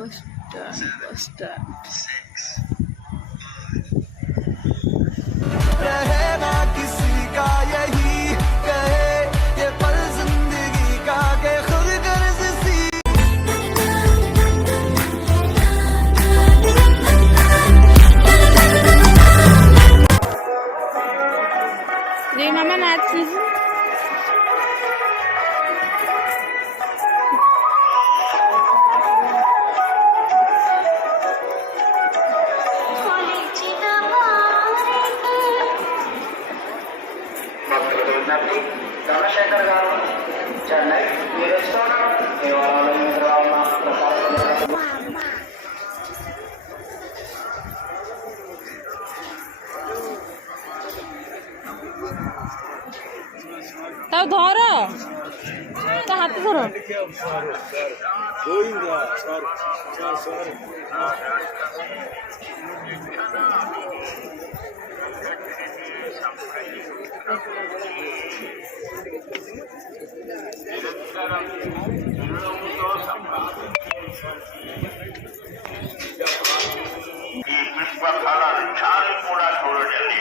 Bus stand रहना किसी का यही कहे ये पल जिंदगी का के खुद गर्ज सी नहीं मामा नाच लीजिए చంద్రశేఖర్ గారు చెన్నై ఈ రెస్టారెంట్ వివరాలు तब धर तो हाथ धर పుష్పఫల వృక్షాలు కూడా చూడటండి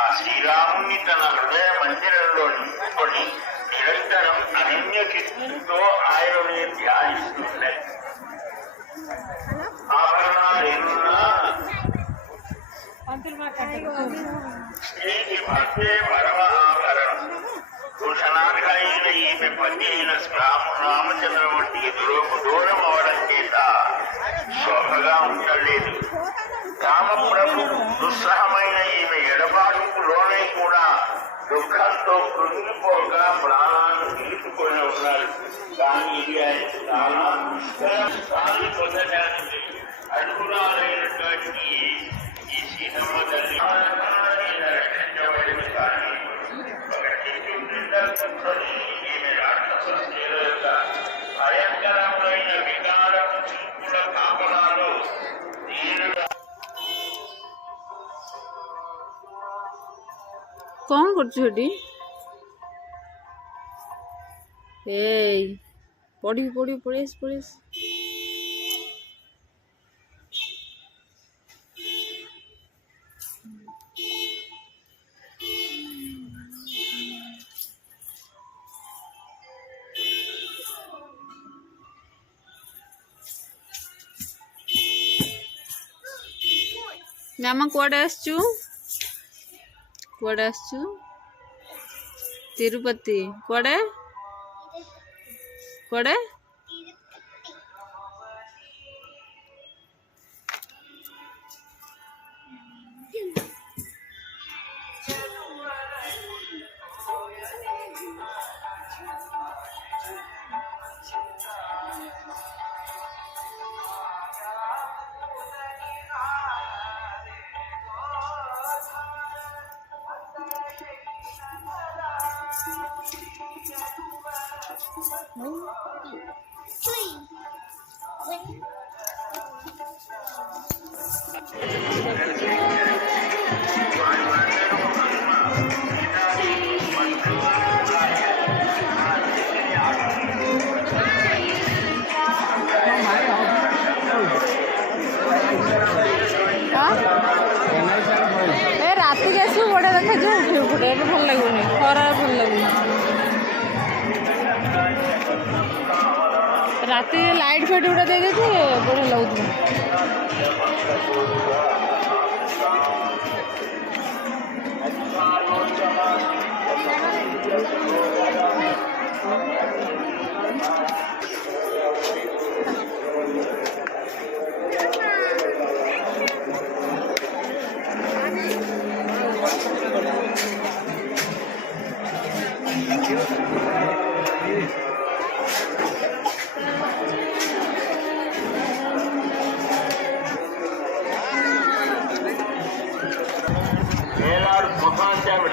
ఆ శ్రీరాముని తన హృదయ మందిరంలో నింపుకొని నిరంతరం అనన్య చిత్తంతో ఆయనని ధ్యానిస్తున్నాయి. ఆభరణాలు ఏమున్నా స్త్రీకి భర్తే పరమ ఆభరణం. భూషణార్హైన ఈమె పతి అయిన రామచంద్రమూర్తికి దూరం అవడం చేత శోభగా ఉండలేదు. రామప్రభు దుస్సహమైన ఈమె ఎడబాటుకు లోనై కూడా దుఃఖంతో కృంగిపోగా ప్రాణాలను తీసుకొని ఉన్నారు. కానీ ఇది ఆయన చాలా స్థాయి పొందడానికి అడుగురాలైనటువంటి ఈ సీతమ్మ తల్లి రక్షించబడిన కానీ ఈమె రాక్షస స్త్రీల యొక్క భయంకరమైన వికారం చూపుల కాపలాలు దీనుగా कौन कर पढ़ी पढ़ी पढ़ेस पढ़ेस मामा कुआडे आसचु कुआडे आसचु तिरुपति कुआडे कुआडे राति के आसू बड़ा देखा जो भल लगुनि खरा भल लगुनि राति लाइट फाइट गुड़ा दे देते बढ़िया लगुला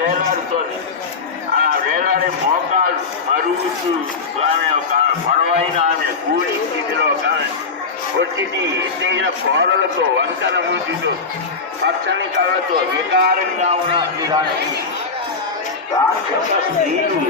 వేలాడుతోంది. ఆ వేలాడే మోకాలు మరుగుతూ ఆమె ఒక పొడవైన ఆమె కూలి స్థితిలో కొట్టిని ఎత్తైన కోరలతో వంకన మూతితో పచ్చని కళ్ళతో వికారంగా ఉన్న దానికి రాక్షస స్త్రీలు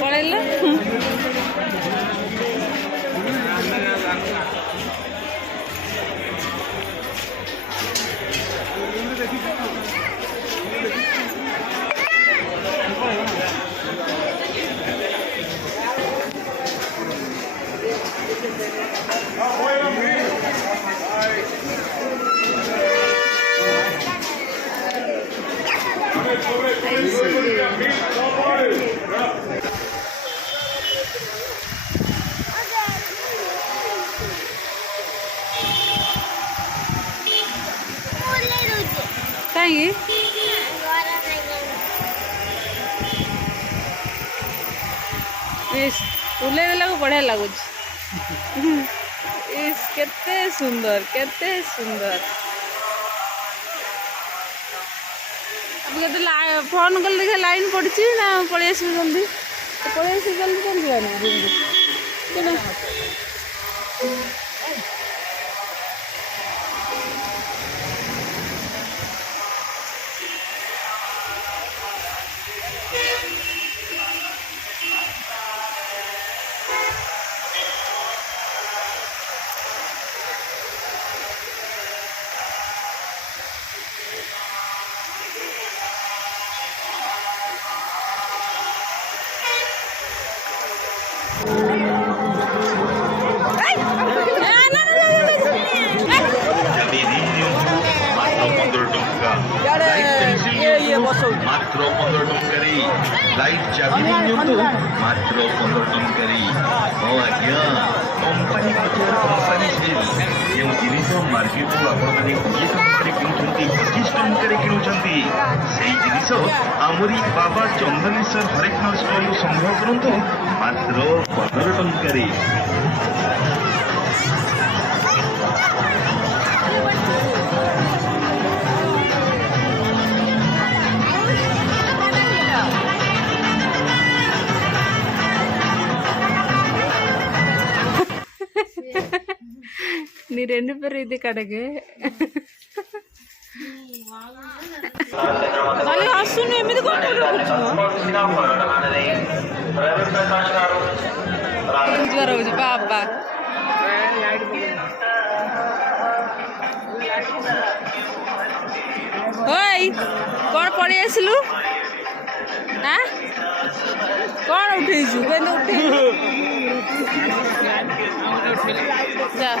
ପଳେଇଲ କାହିଁକି ଉଲେଇ ଦେଲାକୁ ବଢ଼ିଆ ଲାଗୁଛି କେତେ ସୁନ୍ଦର କେତେ ସୁନ୍ଦର କେତେ ଫୋନ୍ କଲେ ଦେଖିବା ଲାଇନ୍ ପଡ଼ିଛି ନା ପଳେଇ ଆସିବି ଜଲ୍ଦି ଜଲ୍ଦି କେମିତି मात्र 15 टंकारी लाइट चाबी मात्र 15 टंकारी हाँ आज्ञा कंपानी कंपानी जो जिनिस मार्केट को आपने 20 टंका किणुंट 25 टंका किणुंट से जिनिस आमरी बाबा चंदनेश्वर हरेकनाथ स्टोर संग्रह करते मात्र 15 टंकारी நீ ரெண்டு பேரும் இது கடைக்கு ଖାଲି ଆସୁନି ଏମିତି କଣ ଯିବାର ହଉଛି ବାବା ଓଇ କଣ ପଳେଇ ଆସିଲୁ ଆଁ କଣ ଉଠେଇଛୁ କେମିତି ଉଠେଇଛୁ ଯା